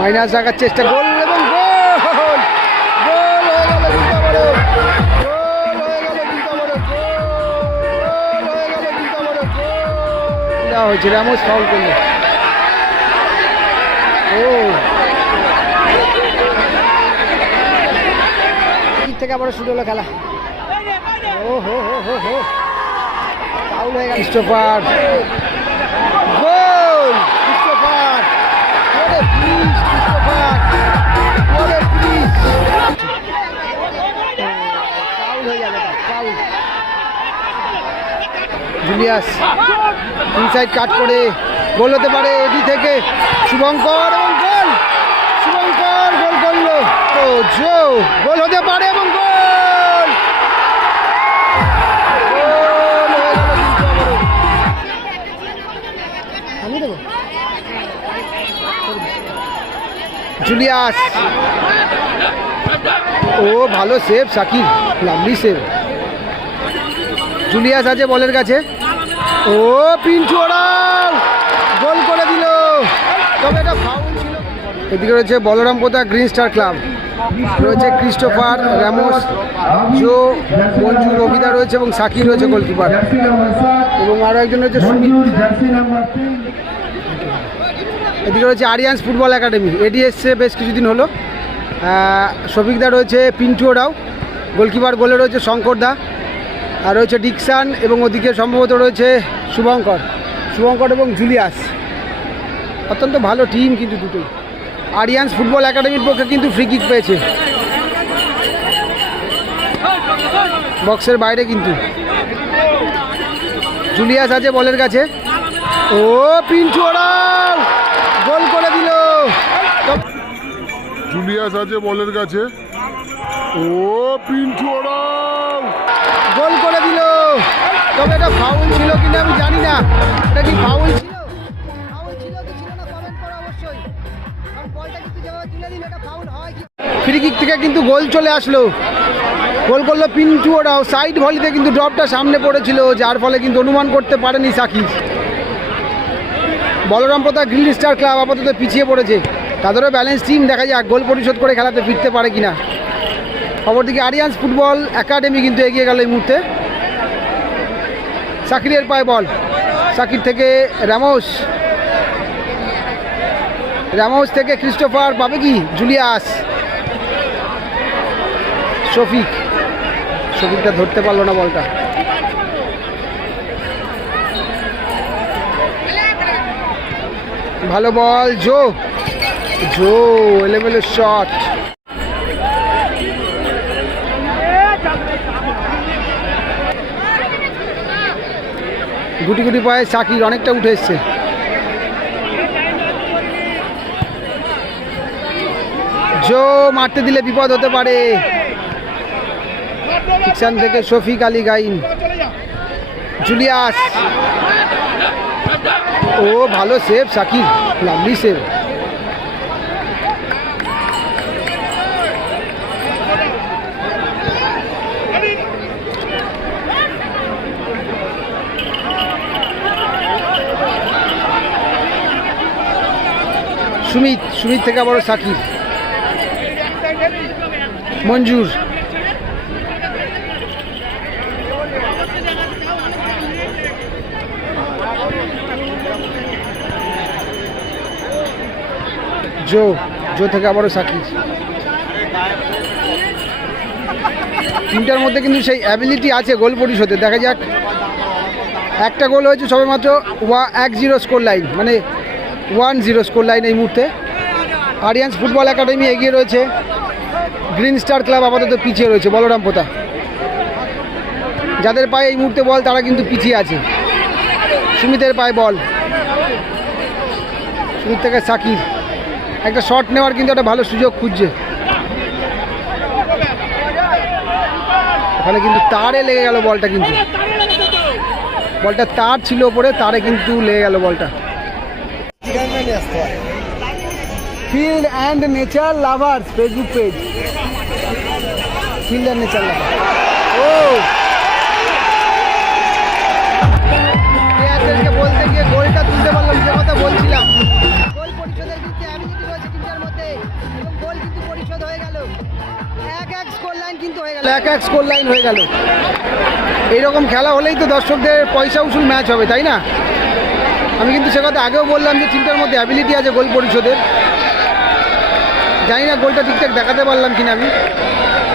Minus রাখার চেষ্টা, গোল এবং ফাউল ও! থেকে আবার খেলা। ও, হো হো হো হো। জুলিয়াস ইনসাইড কাট করে গোল হতে পারে এডি থেকে। শুভঙ্কর এবং গোল, শুভঙ্কর গোল করল। ও, জো, গোল হতে পারে এবং গোল! জুলিয়াস। ও, ভালো save Sakib lovely save Julius আছে বলের কাছে। ও পিন্টু ওরাও গোল করে দিল। তবে এটা এদিকে রয়েছে বলরাম পোতা গ্রিন স্টার ক্লাব। রয়েছে ক্রিস্টোফার র্যামোস, জো, মঞ্জু রবিদা রয়েছে এবং সাকিব রয়েছে গোলকিপার। এবং আরও একজন রয়েছে সুমিত। এদিকে রয়েছে আরিয়ান্স ফুটবল একাডেমি। এডি এসছে বেশ কিছুদিন হলো। শফিকদা রয়েছে পিন্টু ওরাও গোলকিপার গোলে রয়েছে শঙ্করদা আর রয়েছে ডিকসান এবং ওদিকে সম্ভবত রয়েছে শুভঙ্কর শুভঙ্কর এবং জুলিয়াস। অত্যন্ত ভালো টিম কিন্তু দুটোই। আরিয়ান্স ফুটবল একাডেমির পক্ষে কিন্তু ফ্রি কিক পেয়েছে। বক্সের বাইরে কিন্তু। জুলিয়াস আছে বলের কাছে। ও, পিন্টু ওরাও গোল করে দিল। জুলিয়াস আছে বলের কাছে। ও, পিন্টু ওরাও তবে এটা ফাউল ছিল কিনা আমি জানি না। এটা কি ফাউল ছিল? ফাউল ছিল কি ছিল না কমেন্ট করো অবশ্যই। কারণ বলটা কিন্তু যেভাবে তুলে দিল এটা ফাউল হয় কি ফ্রি কিক থেকে কিন্তু গোল চলে আসলো। গোল করল পিন্টু ওরাও। সাইড ভলিতে কিন্তু ড্রপটা সামনে পড়েছিল যার ফলে কিন্তু অনুমান করতে পারেনি Sakib. Balaram Pratap Green Star Club আপাতত পিছিয়ে পড়েছে। তাদেরও ব্যালেন্স টিম দেখা যাক গোল পরিশোধ করে খেলাতে ফিরতে পারে কিনা। অপরদিকে আরিয়ান্স ফুটবল একাডেমি কিন্তু এগিয়ে গেল এই মুহূর্তে। সাকিরের পায়ে বল। সাকির থেকে রামোস। রামোস থেকে ক্রিস্টোফার পাবে কি? জুলিয়াস। শফিক। শফিকটা ধরতে পারল না বলটা। ভালো বল, জো। জো এলেমেলো শট গুটি গুটি পায়ে সাকির অনেকটা উঠে এসছে। জো মারতে দিলে বিপদ হতে পারে। কিষান থেকে শফিক আলী গাইন। জুলিয়াস। ও ভালো save Sakib. Lovely save Sumit Sumit থেকে আবারও সাকিব। মঞ্জুর। জো জো থেকে আবারও সাকিব। তিনটার মধ্যে কিন্তু সেই অ্যাবিলিটি আছে গোল পরিশোধে। দেখা যাক। একটা গোল হয়েছে সবেমাত্র ওয়া এক জিরো স্কোর লাইন মানে ওয়ান জিরো স্কোর লাইন এই মুহূর্তে। আরিয়ান্স ফুটবল একাডেমি এগিয়ে রয়েছে। গ্রিন স্টার ক্লাব আপাতত পিছিয়ে রয়েছে। বলরাম পোতা। যাদের পায়ে এই মুহূর্তে বল, তারা কিন্তু পিছিয়ে আছে। সুমিতের পায়ে বল। সুমিত থেকে সাকিব। একটা শট নেওয়ার কিন্তু একটা ভালো সুযোগ খুঁজছে। ওখানে কিন্তু তারে লেগে গেল বলটা কিন্তু। বলটা তার ছিল ওপরে, তারে কিন্তু লেগে গেল বলটা। Field and nature lovers Facebook page field and nature lover ও গোলটা তুলতে পারলাম যে কথা বলছিলাম। গোল পরিশোধের আমি গোল কিন্তু পরিশোধ হয়ে এক এক লাইন কিন্তু হয়ে এক এক স্কোর লাইন হয়ে গেল। এইরকম খেলা হলেই তো দর্শকদের পয়সা উসুল ম্যাচ হবে, তাই না? আমি কিন্তু সে কথা আগেও বললাম যে টিমটার মধ্যে অ্যাবিলিটি আছে গোল পরিশোধের। জানি না গোলটা ঠিকঠাক দেখাতে পারলাম কিনা আমি।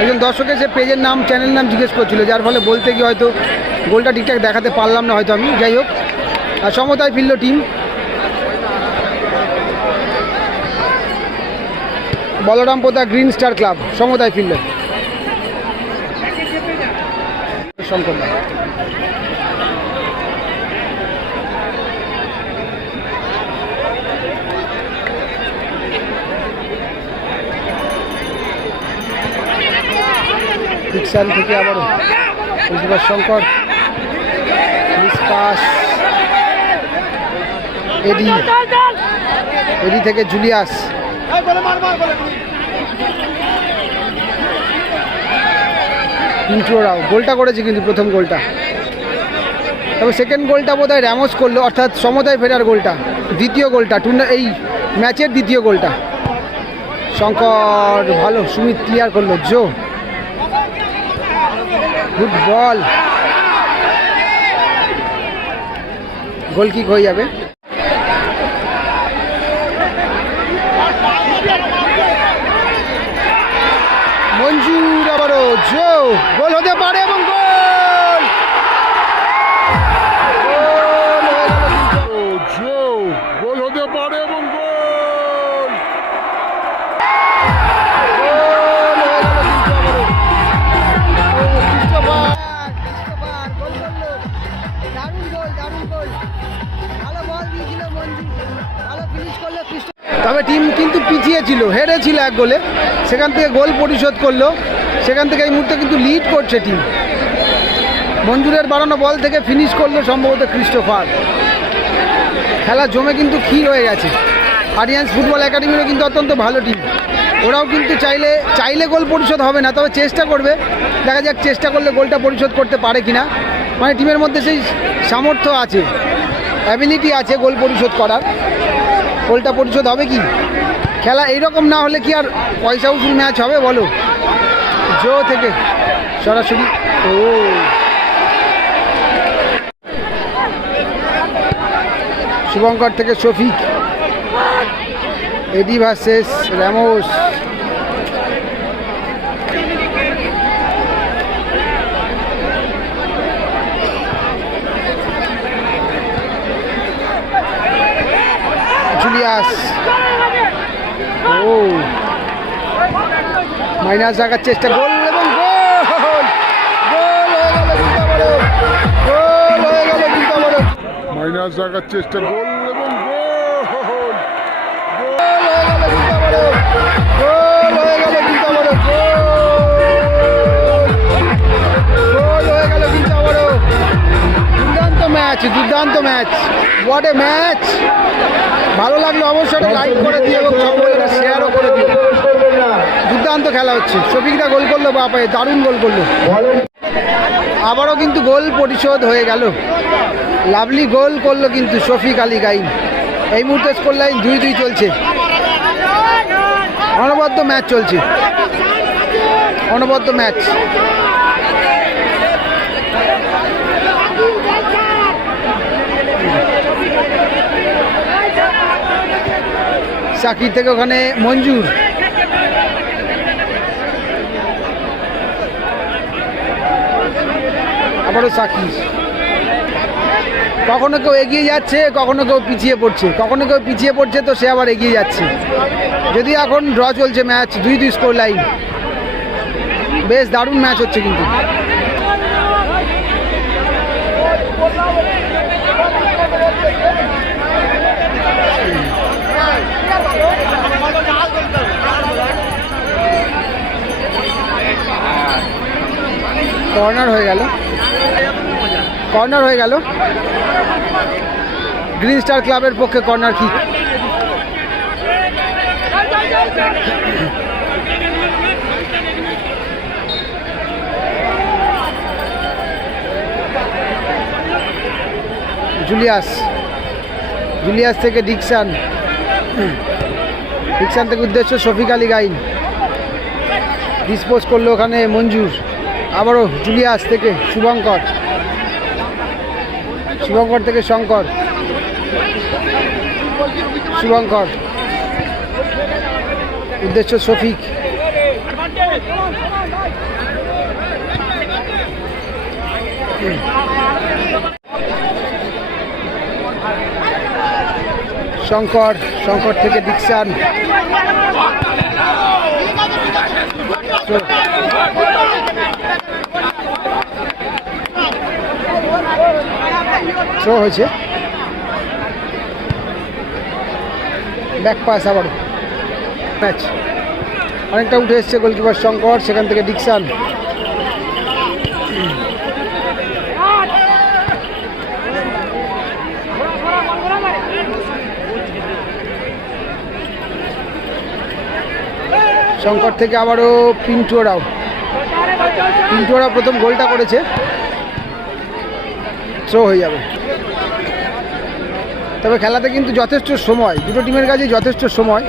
একজন দর্শকের সে পেজের নাম চ্যানেল নাম জিজ্ঞেস করছিল যার ফলে বলতে গিয়ে হয়তো গোলটা ঠিকঠাক দেখাতে পারলাম না হয়তো আমি। যাই হোক আর সমতায় ফিরল টিম বলরাম পোতা গ্রিন স্টার ক্লাব সমতায় ফিরল। শঙ্কর দা। থেকে আবারও প্রতিভা শঙ্কর এডি এডি থেকে জুলিয়াস। রাও গোলটা করেছে কিন্তু প্রথম গোলটা। তবে সেকেন্ড গোলটা বোধ হয় র্যামোস করল, অর্থাৎ সমতায় ফেরার গোলটা। দ্বিতীয় গোলটা, টুর্না এই ম্যাচের দ্বিতীয় গোলটা। শঙ্কর ভালো, সুমিত ক্লিয়ার করল, জো। গুড বল গোল কিক হয়ে যাবে। মঞ্জুর আবারও জো গোল হতে পারে পিছিয়ে ছিল হেরে ছিল এক গোলে, সেখান থেকে গোল পরিশোধ করল, সেখান থেকে এই মুহূর্তে কিন্তু লিড করছে টিম মঞ্জুরের বাড়ানো বল থেকে ফিনিশ করল সম্ভবত ক্রিস্টোফার খেলা জমে কিন্তু ক্ষীর হয়ে গেছে। আরিয়ান্স ফুটবল একাডেমিরও কিন্তু অত্যন্ত ভালো টিম ওরাও কিন্তু চাইলে চাইলে গোল পরিশোধ হবে না, তবে চেষ্টা করবে। দেখা যাক, চেষ্টা করলে গোলটা পরিশোধ করতে পারে কিনা। মানে টিমের মধ্যে সেই সামর্থ্য আছে। অ্যাবিলিটি আছে গোল পরিশোধ করার। গোলটা পরিশোধ হবে কি? খেলা এইরকম না হলে কি আর পয়সা উসুল ম্যাচ হবে, বলো? জো থেকে সরাসরি। ও। শুভঙ্কর থেকে Shafiq. Eddie versus Ramos. Julius ও মাইনাস রাখার চেষ্টা গোল এবং গোল গোল হয়ে গেল। গোল। মাইনাস রাখার চেষ্টা গোল এবং গোল গোল হয়ে গেল। গোল হয়ে গেল। দুর্দান্ত ম্যাচ দুর্দান্ত ম্যাচ হোয়াট এ ম্যাচ ভালো লাগল অবশ্যই লাইক করে দিও এবং সকলে শেয়ারও করে দিও দুর্দান্ত খেলা হচ্ছে। শফিকদা গোল করল বাপায় দারুণ গোল করল। আবারও কিন্তু গোল পরিশোধ হয়ে গেল। লাভলি গোল করল কিন্তু শফিক আলী গাইন। এই মুহূর্তে স্কোর লাইন দুই দুই চলছে। অনবদ্য ম্যাচ চলছে। অনবদ্য ম্যাচ সাকির থেকে ওখানে মঞ্জুর। আবারও সাকির কখনো কেউ এগিয়ে যাচ্ছে, কখনো কেউ পিছিয়ে পড়ছে। কখনো কেউ পিছিয়ে পড়ছে তো সে আবার এগিয়ে যাচ্ছে। যদি এখন ড্র চলছে ম্যাচ দুই দুই স্কোর লাইন বেশ দারুণ ম্যাচ হচ্ছে কিন্তু। কর্নার হয়ে গেল। কর্নার হয়ে গেল। গ্রিন স্টার ক্লাবের পক্ষে কর্নার কিক জুলিয়াস। জুলিয়াস থেকে ডিকসান। ডিকসান থেকে উদ্দেশ্য শফিক আলী গাইন। ডিসপোজ করল ওখানে মঞ্জুর। আবারও জুলিয়াস থেকে শুভঙ্কর। শুভঙ্কর থেকে শঙ্কর। শুভঙ্কর। উদ্দেশ্য শফিক। শঙ্কর শঙ্কর থেকে ডিকশান থ্রো হয়েছে। ব্যাক পাস আবার। ম্যাচ অনেকটা উঠে এসছে গোলকিপার শঙ্কর, সেখান থেকে ডিকশান শঙ্কর থেকে আবারও পিন্টু ওরাও পিন্টু ওরাও প্রথম গোলটা করেছে। থ্রো হয়ে যাবে। তবে খেলাতে কিন্তু যথেষ্ট সময়, দুটো টিমের কাছে যথেষ্ট সময়।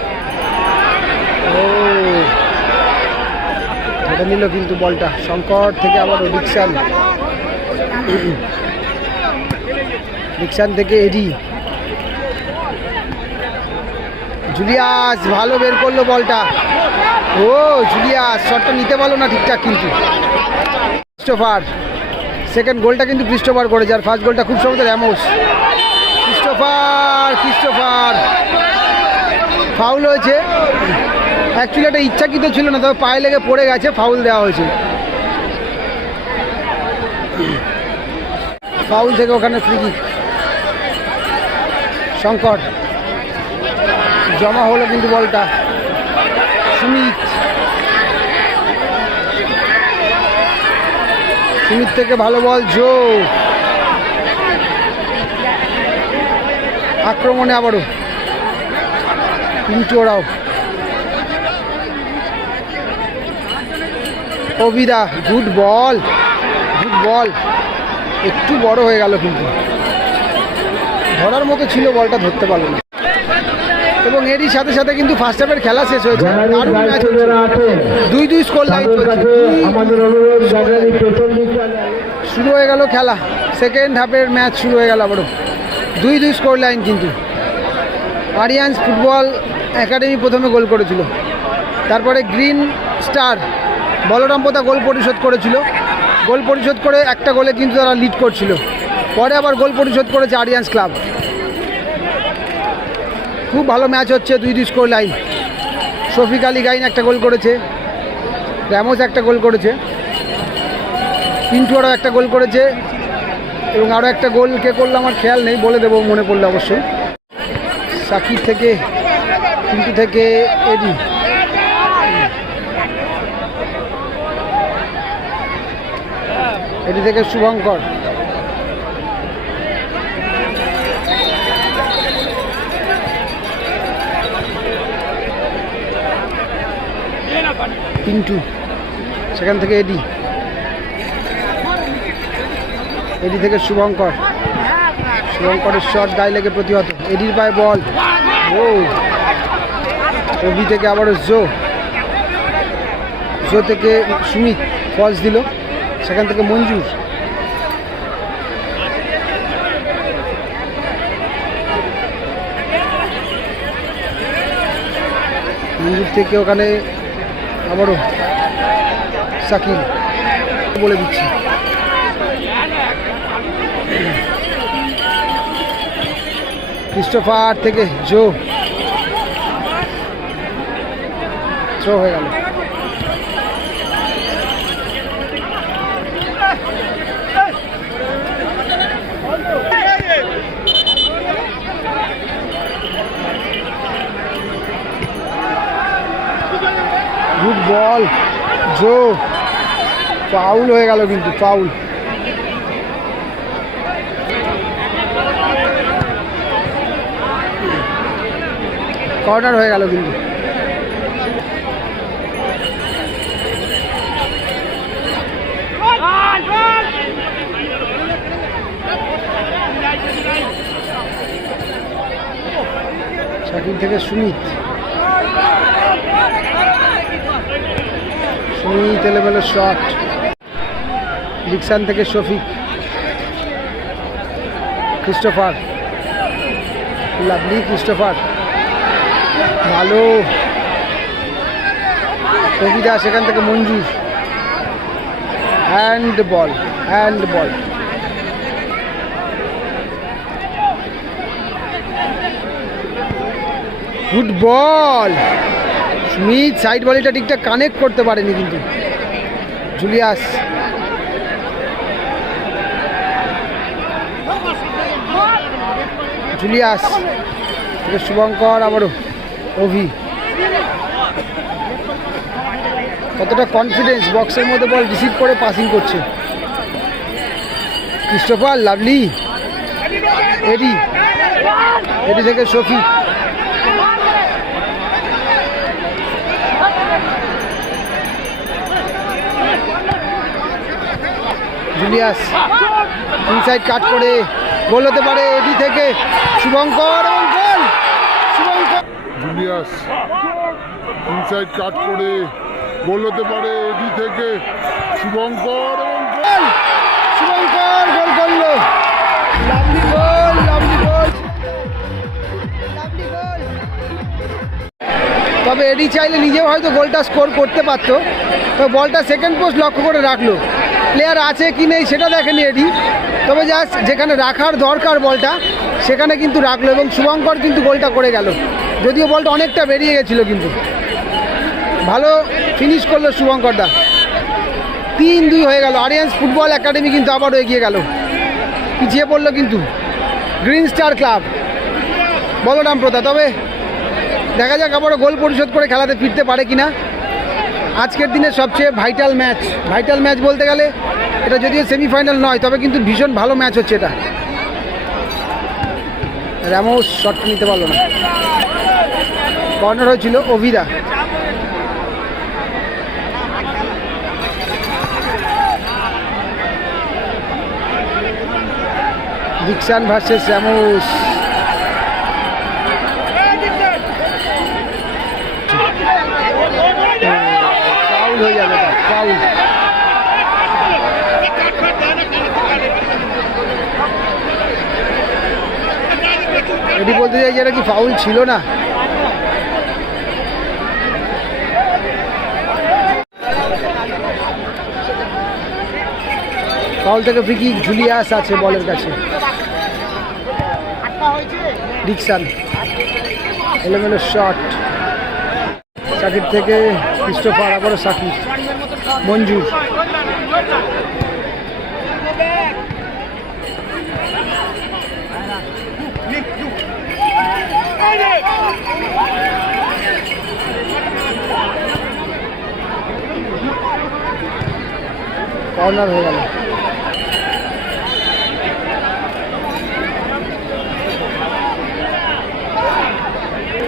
ও নিল কিন্তু বলটা। শঙ্কর থেকে আবার ডিকশান ডিকশান থেকে এডি জুলিয়াস ভালো বের করল বলটা। ও জুলিয়াস শটটা নিতে পারল না ঠিকঠাক কিন্তু। ক্রিস্টোফার সেকেন্ড গোলটা কিন্তু ক্রিস্টোফার করেছে, আর ফার্স্ট গোলটা খুব সম্ভবত র্যামোস ক্রিস্টোফার ক্রিস্টোফার ফাউল হয়েছে। অ্যাকচুয়ালি এটা ইচ্ছাকৃত ছিল না, তবে পায়ে লেগে পড়ে গেছে ফাউল দেওয়া হয়েছে। ফাউল থেকে ওখানে ফ্রি শঙ্কর। জমা হলো কিন্তু বলটা। সুমিত। সুমিত থেকে ভালো বল, জো। আক্রমণে আবারও। পিন্টু ওরাও। অবিদা গুড বল গুড বল। একটু বড় হয়ে গেল কিন্তু। ধরার মতো ছিল বলটা, ধরতে পারল না। এবং এরই সাথে সাথে কিন্তু ফার্স্ট হাফের খেলা শেষ হয়েছে। দারুণ ম্যাচ দুই দুই স্কোর লাইন শুরু হয়ে গেল খেলা। সেকেন্ড হাফের ম্যাচ শুরু হয়ে গেল আবারও। দুই দুই স্কোর লাইন কিন্তু। আরিয়ান্স ফুটবল একাডেমি প্রথমে গোল করেছিল। তারপরে গ্রিন স্টার বলরামপোতা গোল পরিশোধ করেছিল। গোল পরিশোধ করে একটা গোলে কিন্তু তারা লিড করছিল। পরে আবার গোল পরিশোধ করেছে আরিয়ান্স ক্লাব খুব ভালো ম্যাচ হচ্ছে দুই দুই স্কোর লাইন শফিক আলী গাইন একটা গোল করেছে র্যামোস একটা গোল করেছে, পিন্টু আরও একটা গোল করেছে, এবং আরও একটা গোল কে করল আমার খেয়াল নেই, বলে দেবো, মনে পড়লে অবশ্যই। সাকিব থেকে, পিন্টু থেকে এডি। এডি থেকে শুভঙ্কর। পিন্টু সেখান থেকে এডি। এডি থেকে শুভঙ্কর। শুভঙ্করের শট গায়ে লেগে প্রতিহত। এডির পায়ে বল। ও রবি থেকে আবারও জো। জো থেকে সুমিত ফলস দিল। সেখান থেকে মঞ্জুর। মঞ্জুর থেকে ওখানে আবারও সাকিব বলে দিচ্ছি। ক্রিস্টোফার থেকে জো। হয়ে গেল। গুড বল জো ফাউল হয়ে গেল কিন্তু ফাউল কর্নার হয়ে গেল কিন্তু। থেকে সুমিত এলেবেলো শট ডিকসান থেকে শফিক ক্রিস্টোফার লাভলি ক্রিস্টোফার ভালো কবিতা সেখান থেকে Manjur. Hand ball hand ball good Smith side বলিটা ঠিকঠাক কানেক্ট করতে পারেনি কিন্তু। জুলিয়াস। জুলিয়াস। শুভঙ্কর, আবারও অভি। কতটা কনফিডেন্স বক্সের মধ্যে বল রিসিভ করে পাসিং করছে। ক্রিস্টোফার লাভলি এডি এডি থেকে শফিক জুলিয়াস ইনসাইড কাট করে গোল হতে পারে এডি থেকে। শুভঙ্কর এবং goal! Shubhankar! Julius inside cut করে গোল হতে পারে এডি থেকে। শুভঙ্কর এবং গোল! শুভঙ্কর গোল করল। Lovely goal lovely goal. Lovely goal. তবে এডি চাইলে নিজেও হয়তো গোলটা স্কোর করতে পারতো। তো বলটা সেকেন্ড পোস্ট লক্ষ্য করে রাখল। প্লেয়ার আছে কি নেই সেটা দেখেনি এডি। তবে জাস্ট যেখানে রাখার দরকার বলটা, সেখানে কিন্তু রাখল এবং শুভঙ্কর কিন্তু গোলটা করে গেল। যদিও বলটা অনেকটা বেরিয়ে গেছিল কিন্তু। ভালো ফিনিশ করল শুভঙ্করদা তিন দুই হয়ে গেল। আরিয়ান্স ফুটবল একাডেমি কিন্তু আবারও এগিয়ে গেল। পিছিয়ে পড়ল কিন্তু। গ্রিন স্টার ক্লাব বলরাম প্রতা তবে দেখা যাক আবারও গোল পরিশোধ করে খেলাতে ফিরতে পারে কিনা। আজকের দিনে সবচেয়ে ভাইটাল ম্যাচ ভাইটাল ম্যাচ বলতে গেলে এটা যদিও সেমিফাইনাল নয়, তবে কিন্তু ভীষণ ভালো ম্যাচ হচ্ছে এটা। র্যামোস শট নিতে পারল না। কর্নার হয়েছিল অভিদা। ডিকসান ভার্সেস র্যামোস ফাউল হয়ে যাবে ফাউল এটি বলতে চাই যে কি ফাউল ছিল না? ফাউল থেকে ফ্রি কিক জুলিয়াস আছে বলের কাছে। ডিকসান এলোমেলো শট সাকিব থেকে ক্রিস্টোফার আবারও সাকিব। মঞ্জুর কর্নার হয়ে গেল।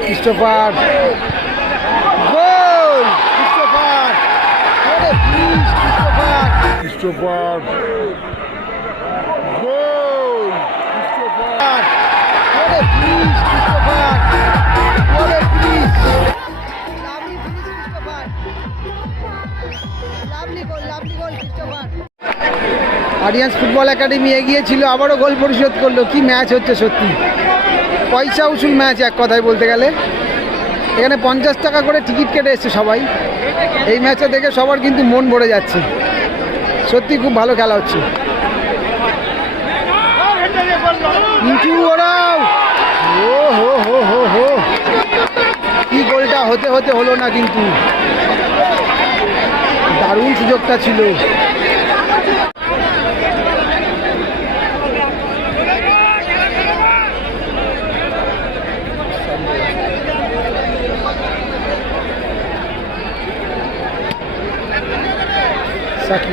Christopher goal Christopher Christopher Christopher Aryans Football Academy এগিয়ে ছিল আবারও গোল পরিশোধ করল। কি ম্যাচ হচ্ছে সত্যি? পয়সা উসুল ম্যাচ এক কথায় বলতে গেলে। এখানে পঞ্চাশ টাকা করে টিকিট কেটে এসছে সবাই। এই ম্যাচটা দেখে সবার কিন্তু মন ভরে যাচ্ছে। সত্যি খুব ভালো খেলা হচ্ছে। কি গোলটা হতে হতে হলো না কিন্তু। দারুণ সুযোগটা ছিল। সুমিত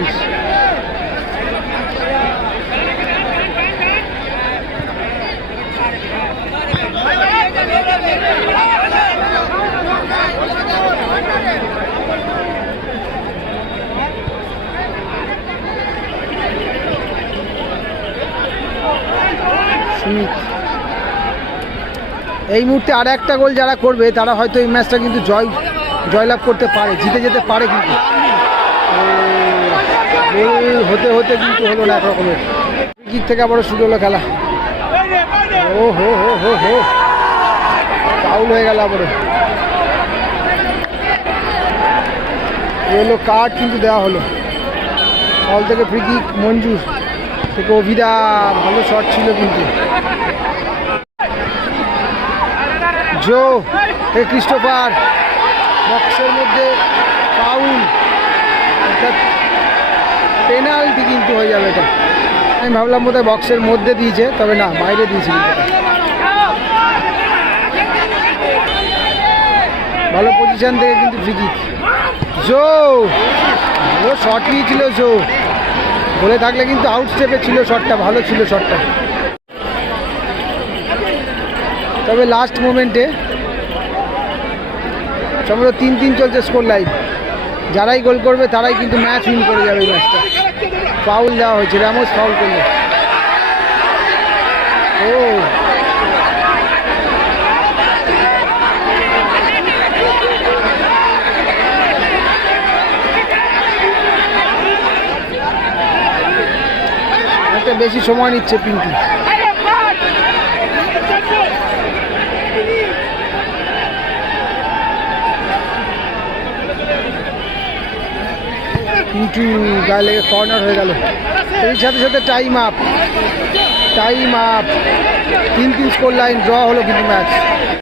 এই মুহূর্তে আর একটা গোল যারা করবে, তারা হয়তো এই ম্যাচটা কিন্তু জয়, জয়লাভ করতে পারে, জিতে যেতে পারে কিন্তু। গোল হতে হতে কিন্তু হলো না এক রকমের। কিক থেকে আবারও শুরু হলো খেলা। ও, হো হো হো হো। ফাউল হয়ে গেল আবারও। হলো কার্ড কিন্তু দেওয়া হলো। বল থেকে ফ্রি কিক মঞ্জুর। থেকে অভিদা, ভালো শট ছিল কিন্তু। জো হে ক্রিস্টোফার। বক্সের মধ্যে ফাউল অর্থাৎ পেনাল্টি কিন্তু হয়ে যাবে এটা। আমি ভাবলাম বোধহয় বক্সের মধ্যে দিয়েছে, তবে না, বাইরে দিয়েছে ভালো পজিশন থেকে কিন্তু ফ্রি কিক জো, ভালো শট নিয়েছিল জো। বলে থাকলে কিন্তু আউট স্টেপে ছিল শটটা ভালো ছিল শটটা তবে লাস্ট মোমেন্টে সম্ভবত তিন তিন চলছে স্কোর লাইন যারাই গোল করবে, তারাই কিন্তু ম্যাচ উইন করে যাবে ম্যাচটা ফাউল দেওয়া হয়েছে র্যামোস ফাউল করল। ও। বেশি সময় নিচ্ছে পিন্টু পিন্টু গায়ে লেগে কর্নার হয়ে গেল। এই সাথে সাথে টাইম আপ টাইম আপ তিন তিন স্কোর লাইন ড্র হলো কিন্তু ম্যাচ